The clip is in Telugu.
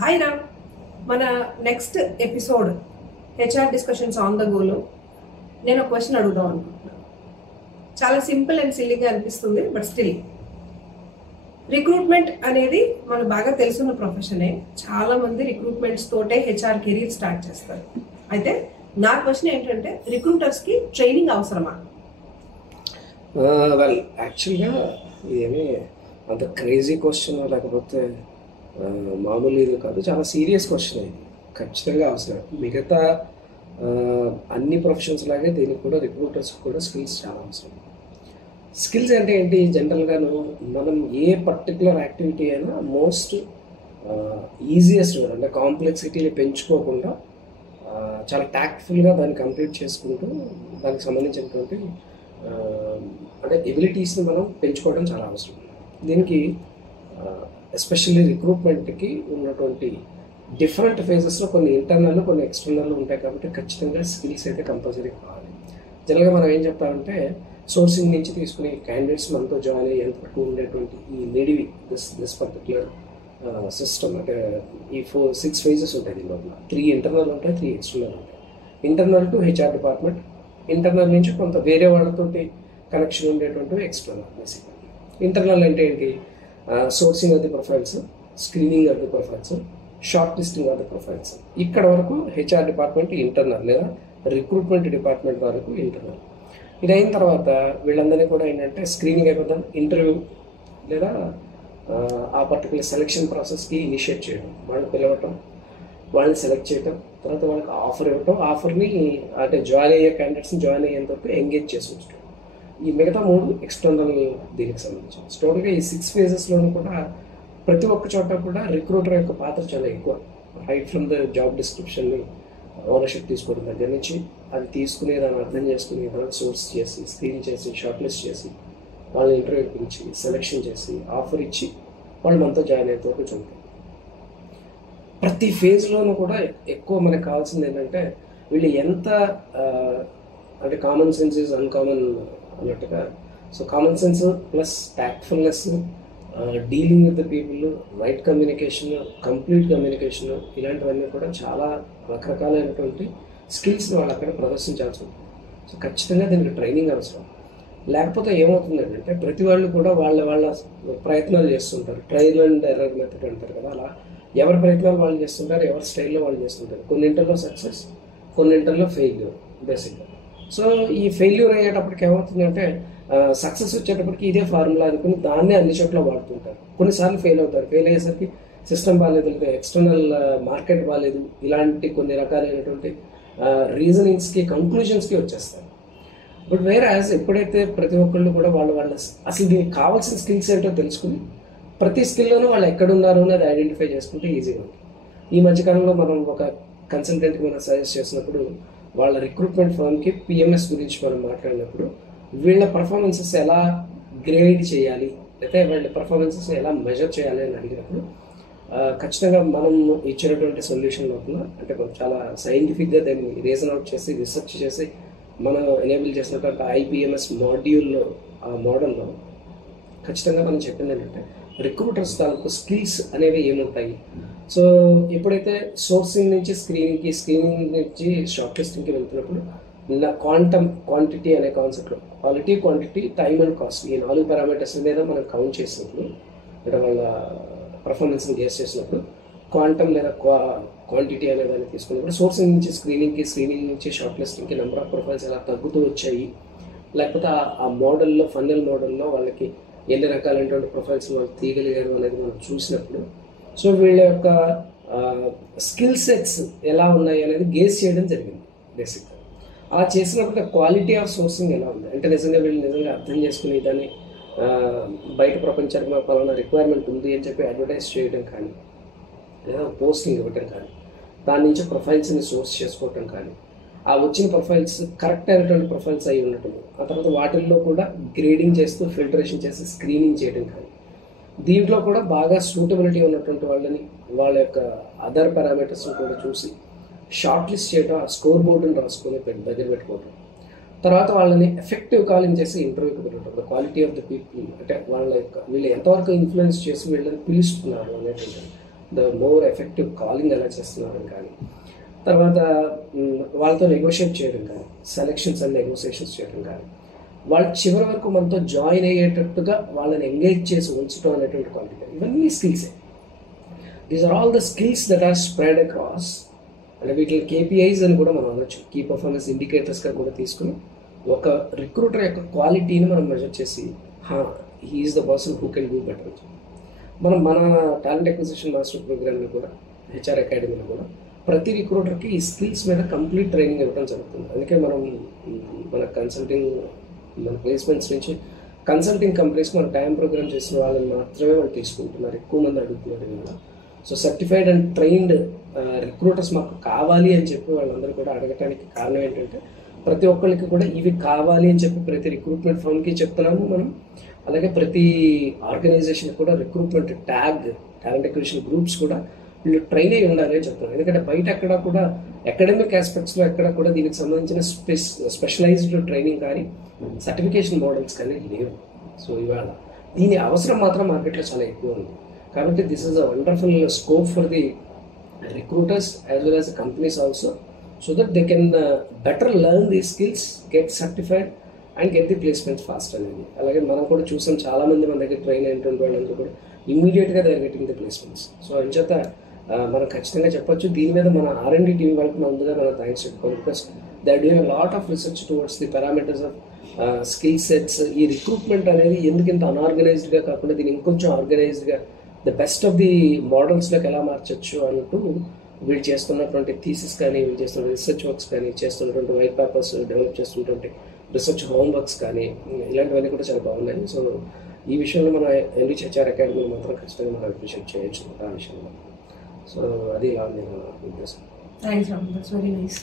హాయ్ రామ్. మన next episode HR discussions on the గోలో నేను ఒక క్వశ్చన్ అడుగుదాం అనుకుంటున్నాను. చాలా సింపుల్ అండ్ సిల్లీగా అనిపిస్తుంది, బట్ స్టిల్ రిక్రూట్మెంట్ అనేది మనకు బాగా తెలుసున్న ప్రొఫెషనే. చాలా మంది రిక్రూట్మెంట్స్ తోటే హెచ్ఆర్ కెరీర్ స్టార్ట్ చేస్తారు. అయితే నా క్వశ్చన్ ఏంటంటే, రిక్రూటర్స్కి ట్రైనింగ్ అవసరమా? వెల్, యాక్చువల్గా ఇదేమీ అంత క్రేజీ క్వశ్చన్ లేకపోతే మామూలు ఇది కాదు, చాలా సీరియస్ క్వశ్చన్ ఇది. ఖచ్చితంగా అవసరం. మిగతా అన్ని ప్రొఫెషన్స్ లాగే దీనికి కూడా రిక్రూటర్స్ కూడా స్కిల్స్ చాలా అవసరం. స్కిల్స్ అంటే ఏంటి? జనరల్గాను మనం ఏ పర్టికులర్ యాక్టివిటీ అయినా మోస్ట్ ఈజియెస్ట్ అంటే కాంప్లెక్సిటీని పెంచుకోకుండా చాలా ట్యాక్ట్ఫుల్గా దాన్ని కంప్లీట్ చేసుకుంటూ దానికి సంబంధించినటువంటి అంటే ఎబిలిటీస్ని మనం పెంచుకోవడం చాలా అవసరం. దీనికి ఎస్పెషల్లీ రిక్రూట్మెంట్కి ఉన్నటువంటి డిఫరెంట్ ఫేజెస్లో కొన్ని ఇంటర్నల్ కొన్ని ఎక్స్టర్నల్ ఉంటాయి కాబట్టి ఖచ్చితంగా స్కిల్స్ అయితే కంపల్సరీ కావాలి. జనరల్గా మనం ఏం చెప్తామంటే, సోర్సింగ్ నుంచి తీసుకునే క్యాండిడేట్స్ మనతో జాయిన్ అయ్యేంత వరకు ఉండేటువంటి ఈ నిడివి దిస్ పర్టికులర్ సిస్టమ్ అంటే ఈ 6 ఫేజెస్ ఉంటాయి. దీని లోపల 3 ఇంటర్నల్ ఉంటాయి, 3 ఎక్స్టర్నల్ ఉంటాయి. Internal to HR department, internal నుంచి కొంత వేరే వాళ్ళతోటి కనెక్షన్ ఉండేటువంటి ఎక్స్టర్నల్. బేసిక్గా ఇంటర్నల్ అంటే ఏంటి? Sourcing of the profiles, screening of the profiles, short listing of the profiles. ఇక్కడ వరకు హెచ్ఆర్ డిపార్ట్మెంట్ ఇంటర్నల్, లేదా రిక్రూట్మెంట్ డిపార్ట్మెంట్ వరకు ఇంటర్నల్. ఇది అయిన తర్వాత వీళ్ళందరినీ కూడా ఏంటంటే స్క్రీనింగ్ అయిపోతాం, ఇంటర్వ్యూ లేదా ఆ పర్టికులర్ సెలెక్షన్ ప్రాసెస్కి ఇనిషియేట్ చేయడం, వాళ్ళని పిలవటం, వాళ్ళని సెలెక్ట్ చేయడం, తర్వాత వాళ్ళకి ఆఫర్ ఇవ్వటం, ఆఫర్ని అంటే జాయిన్ అయ్యే క్యాండిడేట్స్ని జాయిన్ అయ్యేంత వరకు ఎంగేజ్ చేసి ఉంచడం. ఈ మిగతా 3 ఎక్స్టర్నల్ దీనికి సంబంధించి. టోటల్గా ఈ 6 ఫేజెస్లోనూ కూడా ప్రతి ఒక్క చోట కూడా రిక్రూటర్ యొక్క పాత్ర చాలా ఎక్కువ. రైట్ ఫ్రమ్ ద జాబ్ డిస్క్రిప్షన్ని ఓనర్షిప్ తీసుకోవడం దగ్గర నుంచి, అది తీసుకుని దాన్ని అర్థం చేసుకుని దాన్ని సోర్స్ చేసి, స్క్రీన్ చేసి, షార్ట్ లిస్ట్ చేసి, వాళ్ళని ఇంటర్వ్యూ పిలిచి, సెలెక్షన్ చేసి, ఆఫర్ ఇచ్చి వాళ్ళు మనతో జాయిన్ అయితే వరకు చూద్దాం. ప్రతి ఫేజ్లోనూ కూడా ఎక్కువ మనకు కావాల్సింది ఏంటంటే, వీళ్ళు ఎంత అంటే కామన్ సెన్స్ ఈజ్ అన్కామన్ అన్నట్టుగా. So common sense plus tactfulness, dealing with the people, right communication, complete communication, ఇలాంటివన్నీ కూడా చాలా రకరకాలైనటువంటి స్కిల్స్ని వాళ్ళు అక్కడ ప్రదర్శించాల్సి ఉంటుంది. సో ఖచ్చితంగా దీనికి ట్రైనింగ్ అవసరం. లేకపోతే ఏమవుతుందంటే, ప్రతి వాళ్ళు కూడా వాళ్ళ ప్రయత్నాలు చేస్తుంటారు. ట్రయల్ అండ్ ఎర్రర్ మెథడ్ అంటారు కదా, అలా ఎవరి ప్రయత్నాలు వాళ్ళు చేస్తుంటారు, ఎవరి స్టైల్లో వాళ్ళు చేస్తుంటారు. కొన్నింటల్లో సక్సెస్, కొన్నింటల్లో ఫెయిల్యూర్ బేసిక్గా. సో ఈ ఫెయిల్యూర్ అయ్యేటప్పటికి ఏమవుతుందంటే, సక్సెస్ వచ్చేటప్పటికి ఇదే ఫార్ములా అనుకుని దాన్నే అన్ని చోట్ల వాడుతుంటారు. కొన్నిసార్లు ఫెయిల్ అవుతారు. ఫెయిల్ అయ్యేసరికి సిస్టమ్ బాగాలేదు, లేదా ఎక్స్టర్నల్ మార్కెట్ బాగాలేదు, ఇలాంటి కొన్ని రకాలైనటువంటి రీజనింగ్స్కి, కంక్లూజన్స్కి వచ్చేస్తారు. బట్ వేరాజ్ ఎప్పుడైతే ప్రతి ఒక్కళ్ళు కూడా వాళ్ళ అసలు దీనికి కావాల్సిన స్కిల్స్ ఏంటో తెలుసుకుని ప్రతి స్కిల్లోనూ వాళ్ళు ఎక్కడున్నారో అనేది ఐడెంటిఫై చేసుకుంటే ఈజీగా ఉంటుంది. ఈ మధ్యకాలంలో మనం ఒక కన్సల్టెంట్కి మనం సజెస్ట్ చేసినప్పుడు, వాళ్ళ రిక్రూట్మెంట్ ఫర్మ్కి పిఎంఎస్ గురించి మనం మాట్లాడినప్పుడు, వీళ్ళ పర్ఫార్మెన్సెస్ ఎలా గ్రేడ్ చేయాలి, లేకపోతే వీళ్ళ పర్ఫార్మెన్సెస్ ఎలా మెజర్ చేయాలి అని అడిగినప్పుడు, ఖచ్చితంగా మనం ఇచ్చినటువంటి సొల్యూషన్ లోపల అంటే చాలా సైంటిఫిక్గా దాన్ని రీజన్ అవుట్ చేసి, రీసెర్చ్ చేసి మనం ఎనేబుల్ చేసినటువంటి ఐపీఎంఎస్ మాడ్యూల్లో, ఆ మోడల్లో ఖచ్చితంగా మనం చెప్పింది ఏంటంటే, రిక్రూటర్స్ తాలూకు స్కిల్స్ అనేవి ఏముంటాయి. సో ఎప్పుడైతే సోర్సింగ్ నుంచి స్క్రీనింగ్కి, స్క్రీనింగ్ నుంచి షార్ట్ లిస్టింగ్కి వెళ్తున్నప్పుడు క్వాంటిటీ అనే కాన్సెప్ట్లో quality, quantity, time and cost, ఈ 4 పారామీటర్స్ మీద మనం కౌంట్ చేసినప్పుడు, అంటే వాళ్ళ పర్ఫార్మెన్స్ని గేస్ చేసినప్పుడు క్వాంటమ్ లేదా క్వాంటిటీ అనే దాన్ని తీసుకున్నప్పుడు, సోర్సింగ్ నుంచి స్క్రీనింగ్కి, స్క్రీనింగ్ నుంచి షార్ట్ లిస్టింగ్కి నెంబర్ ఆఫ్ ప్రొఫైల్స్ ఎలా తగ్గుతూ వచ్చాయి, లేకపోతే ఆ మోడల్లో, ఫన్నెల్ మోడల్లో వాళ్ళకి ఎన్ని రకాలైనటువంటి ప్రొఫైల్స్ వాళ్ళు తీయగలిగారు అనేది మనం చూసినప్పుడు, సో వీళ్ళ యొక్క స్కిల్ సెట్స్ ఎలా ఉన్నాయి అనేది గేస్ చేయడం జరిగింది బేసిక్గా. అలా చేసినప్పుడు క్వాలిటీ ఆఫ్ సోర్సింగ్ ఎలా ఉంది అంటే, నిజంగా వీళ్ళు నిజంగా అర్థం చేసుకుని దాన్ని బయట ప్రపంచానికి మాకు పలానా రిక్వైర్మెంట్ ఉంది అని చెప్పి అడ్వర్టైజ్ చేయడం కానీ, లేదా పోస్టింగ్ ఇవ్వటం కానీ, దాని నుంచి ప్రొఫైల్స్ని సోర్స్ చేసుకోవటం కానీ, ఆ వచ్చిన ప్రొఫైల్స్ కరెక్ట్ అయినటువంటి ప్రొఫైల్స్ అయి ఉండటం, ఆ తర్వాత వాటిల్లో కూడా గ్రేడింగ్ చేస్తూ ఫిల్టరేషన్ చేసి స్క్రీనింగ్ చేయడం కానీ, దీంట్లో కూడా బాగా సూటబిలిటీ ఉన్నటువంటి వాళ్ళని వాళ్ళ యొక్క అదర్ పారామీటర్స్ని కూడా చూసి షార్ట్ లిస్ట్ చేయడం, ఆ స్కోర్ బోర్డుని రాసుకొని దగ్గర పెట్టుకోవడం, తర్వాత వాళ్ళని ఎఫెక్టివ్ కాలింగ్ చేసి ఇంటర్వ్యూకి పెట్టడం, the quality of the people అంటే వాళ్ళ యొక్క వీళ్ళు ఎంతవరకు ఇన్ఫ్లుయెన్స్ చేసి వీళ్ళని పిలుస్తున్నారు అనేది ద మోర్ ఎఫెక్టివ్ కాలింగ్ ఎలా చేస్తున్నారని కానీ, తర్వాత వాళ్ళతో నెగోషియేట్ చేయడం కానీ, సెలెక్షన్స్ అండ్ నెగోషియేషన్స్ చేయడం కానీ, వాళ్ళు చివరి వరకు మనతో జాయిన్ అయ్యేటట్టుగా వాళ్ళని ఎంగేజ్ చేసి ఉంచడం అనేటువంటి క్వాలిటీ, ఇవన్నీ స్కిల్సే. These are all the skills that are spread across. అంటే వీటిని KPIs అని కూడా మనం అనొచ్చు, కీ పర్ఫార్మెన్స్ ఇండికేటర్స్గా కూడా తీసుకుని ఒక రిక్రూటర్ యొక్క క్వాలిటీని మనం మెజర్ చేసి he is the person who can do better. మనం మన టాలెంట్ అక్విజిషన్ మాస్టర్ ప్రోగ్రామ్లో కూడా, HR అకాడమీలో కూడా ప్రతి రిక్రూటర్కి ఈ స్కిల్స్ మీద కంప్లీట్ ట్రైనింగ్ ఇవ్వడం జరుగుతుంది. అందుకే మనం మన కన్సల్టింగ్, మన ప్లేస్మెంట్స్ నుంచి కన్సల్టింగ్ కంపెనీస్కి మన టైం ప్రోగ్రామ్ చేసిన వాళ్ళని మాత్రమే వాళ్ళు తీసుకుంటున్నారు, ఎక్కువ మంది అడుగుతున్నారు ఇవాళ. So certified and trained recruiters మాకు కావాలి అని చెప్పి వాళ్ళందరూ కూడా అడగటానికి కారణం ఏంటంటే, ప్రతి ఒక్కరికి కూడా ఇవి కావాలి అని చెప్పి ప్రతి రిక్రూట్మెంట్ ఫర్మ్కి చెప్తున్నాము మనం. అలాగే ప్రతి ఆర్గనైజేషన్ కూడా రిక్రూట్మెంట్ టాలెంట్ అక్విజిషన్ గ్రూప్స్ కూడా వీళ్ళు ట్రైన్ అయి ఉండాలి అని చెప్తున్నాను. ఎందుకంటే బయట ఎక్కడ కూడా అకాడమిక్ ఆస్పెక్ట్స్లో ఎక్కడ కూడా దీనికి సంబంధించిన స్పెషలైజ్డ్ ట్రైనింగ్ కానీ సర్టిఫికేషన్ మోడల్స్ కానీ లేవు. సో ఇవాళ దీని అవసరం మాత్రం మార్కెట్లో చాలా ఎక్కువ ఉంది. కాబట్టి this is a wonderful scope for the recruiters as well as the companies also, so that they can better learn the skills, get certified and get the placements fast అనేది. అలాగే మనం కూడా చూసాం, చాలామంది మన దగ్గర ట్రైన్ అయినటువంటి వాళ్ళందరూ కూడా ఇమ్మీడియట్గా they are getting the placements. So అంచేత మనం ఖచ్చితంగా చెప్పొచ్చు, దీని మీద మన R&D టీం వాళ్ళకి ముందుగా మనం థ్యాంక్స్ చెప్పుకోవాలి. Because they are doing lot of research towards the parameters of skill sets. ఈ రిక్రూట్మెంట్ అనేది ఎందుకు ఇంత అన్ఆర్గనైజ్డ్గా కాకుండా దీన్ని ఇంకొంచెం ఆర్గనైజ్డ్గా ద బెస్ట్ ఆఫ్ ది మోడల్స్లోకి ఎలా మార్చచ్చు అన్నట్టు వీళ్ళు చేస్తున్నటువంటి థీసిస్ కానీ, వీళ్ళు చేస్తున్న రీసెర్చ్ వర్క్స్ కానీ, చేస్తున్నటువంటి వైట్ పేపర్స్ డెవలప్ చేస్తున్నటువంటి రీసెర్చ్ హోంవర్క్స్ కానీ, ఇలాంటివన్నీ కూడా చాలా బాగున్నాయి. సో ఈ విషయంలో మన ఎన్రిచ్ HR అకాడమీ మాత్రం ఖచ్చితంగా మనం అప్రిషియేట్ చేయొచ్చు ఆ విషయంలో. సో అది ఇలా నేను ఉద్దేశం. Thanks Ram, that's very nice.